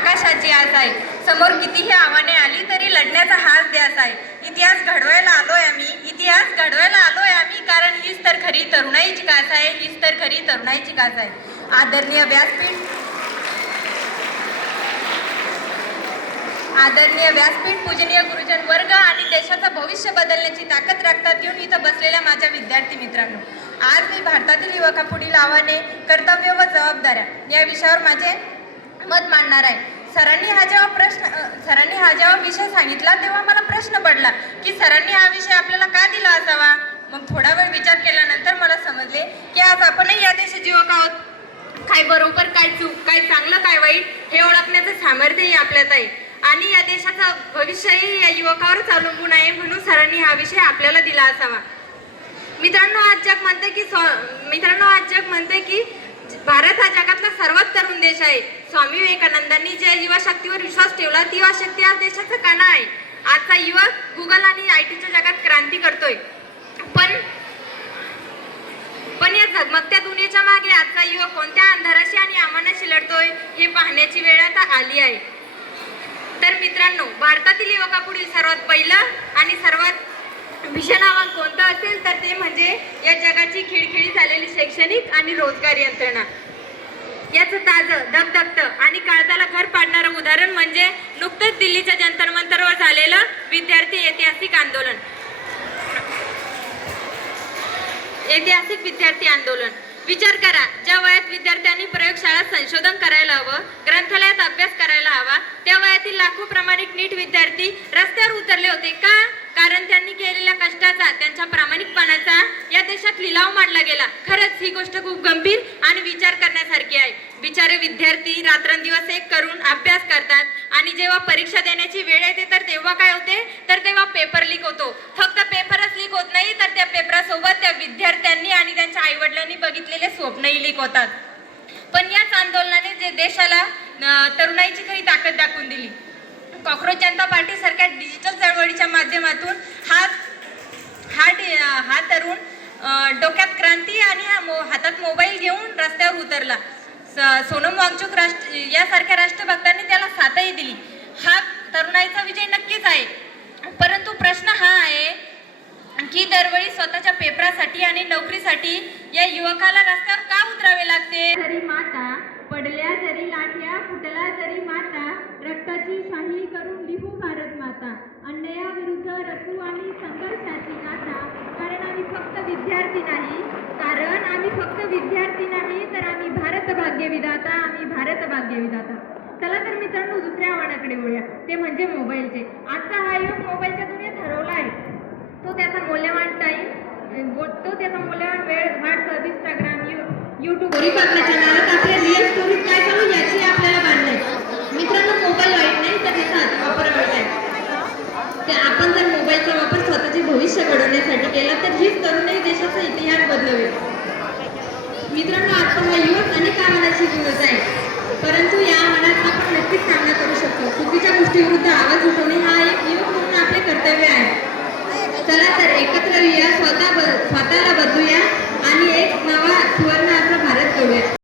आकाशाची आस आहे. समोर कितीही आव्हाने आली तरी लढण्याचा हाच ध्यास आहे. इतिहास घडवायला आलोय आम्ही, कारण हीच तर खरी तरुणाईची कास आहे. आदरणीय व्यासपीठ, पूजनीय गुरुजन वर्ग आणि देशाचं भविष्य बदलण्याची ताकद रक्तात घेऊन इथं बसलेल्या माझ्या विद्यार्थी मित्रांनो, आज मी भारतातील युवकापुढील आव्हाने, कर्तव्य व जबाबदाऱ्या या विषयावर माझे मत मांडणार आहे. सरांनी हा जेव्हा विषय सांगितला तेव्हा मला प्रश्न पडला की सरांनी हा विषय आपल्याला का दिला असावा. मग थोडा वेळ विचार केल्यानंतर मला समजले की आज आपणही या देशाचे युवक आहोत. काय बरोबर, काय चूक, काय चांगलं, काय वाईट हे ओळखण्याचं सामर्थ्यही आपल्यात आहे आणि या देशाचं भविष्यही या युवकावरच अवलंबून आहे. म्हणून सरांनी हा विषय आपल्याला दिला असावा. मित्रांनो, आज जग म्हणते की भारत हा जगातला सर्वात तरुण देश आहे. स्वामी विवेकानंदांनी ज्या युवाशक्तीवर विश्वास ठेवला ती युवाशक्ती आज देशाचा कणा आहे. आजचा युवक गुगल आणि आयटीच्या जगात क्रांती करतोय. पण या झगमगत्या दुनियेच्या मागे आजचा युवक कोणत्या अंधाराशी आणि आव्हानाशी लढतोय हे पाहण्याची वेळ आता आली आहे. तर मित्रांनो, भारतातील युवकापुढील सर्वात पहिलं आणि सर्वात भीषण आव्हान कोणतं असेल तर ते म्हणजे या जगाची खिळखिळी झालेली शैक्षणिक आणि रोजगार यंत्रणा. याचं ताजं, धगधगतं आणि काळजाला घर पाडणारं उदाहरण म्हणजे नुकतंच दिल्लीच्या जंतर मंतरवर झालेलं ऐतिहासिक विद्यार्थी आंदोलन. विचार करा, ज्या वयात विद्यार्थ्यांनी प्रयोगशाळेत संशोधन करायला हवं, ग्रंथालयात अभ्यास करायला हवा, त्या वयातील लाखो प्रामाणिक नीट विद्यार्थी रस्त्यावर उतरले होते का? कारण त्यांनी केलेल्या कष्टाचा, त्यांच्या प्रामाणिकपणाचा या देशात लिलाव मांडला गेला. खरंच ही गोष्ट खूप गंभीर आणि विचार करण्यासारखी आहे. बिचारे विद्यार्थी रात्रंदिवस एक करून अभ्यास करतात आणि जेव्हा परीक्षा देण्याची वेळ येते तर तेव्हा काय होते, तर तेव्हा पेपर लीक होतो. फक्त पेपरच लीक होत नाही तर त्या पेपरासोबत त्या विद्यार्थ्यांनी आणि त्यांच्या आईवडिलांनी बघितलेले स्वप्नही लीक होतात. पण याच आंदोलनाने जे देशाला तरुणाईची खरी ताकद दाखवून दिली. कॉक्रोच जनता पार्टी सारख्या डिजिटल चळवळीच्या माध्यमातून हा तरुण डोक्यात क्रांती आणि हातात मोबाईल घेऊन रस्त्यावर उतरला. सोनम वांगचुक यासारख्या राष्ट्रभक्तांनी त्याला साथही दिली. हा तरुणाईचा विजय नक्कीच आहे. परंतु प्रश्न हा आहे की दरवेळी स्वतःच्या पेपरासाठी आणि नोकरीसाठी या युवकाला रस्त्यावर का उतरावे लागते? जरी माता पडल्या, जरी लाठ्या फुटला, जरी माता रक्ताची शाही करून लिहू भारत माता. अन्यायाविरुद्ध रचू आम्ही संघर्षाची गाथा. कारण आम्ही फक्त विद्यार्थी नाही तर आम्ही भारत भाग्य विधाता. चला तर मित्रांनो, दुसऱ्या आव्हानाकडे वळूया, ते म्हणजे मोबाईलचे. आजचा हा युग मोबाईलच्या दुनियेत हरवला आहे. तो त्याचा मौल्यवान वेळ व्हॉट्सअप, इंस्टाग्राम, यूट्यूब पाहण्याच्या नादात आपल्या रिअल स्टोरीज काय करू याची आपल्याला भान नाही. मित्रांनो, मोबाईल वाईट नाही तर त्याचा वापर वाईट आहे. आपण जर मोबाईलचा वापर स्वतःचे भविष्य घडवण्यासाठी केला तर हीच तरुणाई देशाचा इतिहास बदलवेल. मित्रांनो, आपण हा युवक अनेक आव्हानांशी जुळत आहे, परंतु या आव्हानांचा आपण नक्कीच सामना करू शकतो.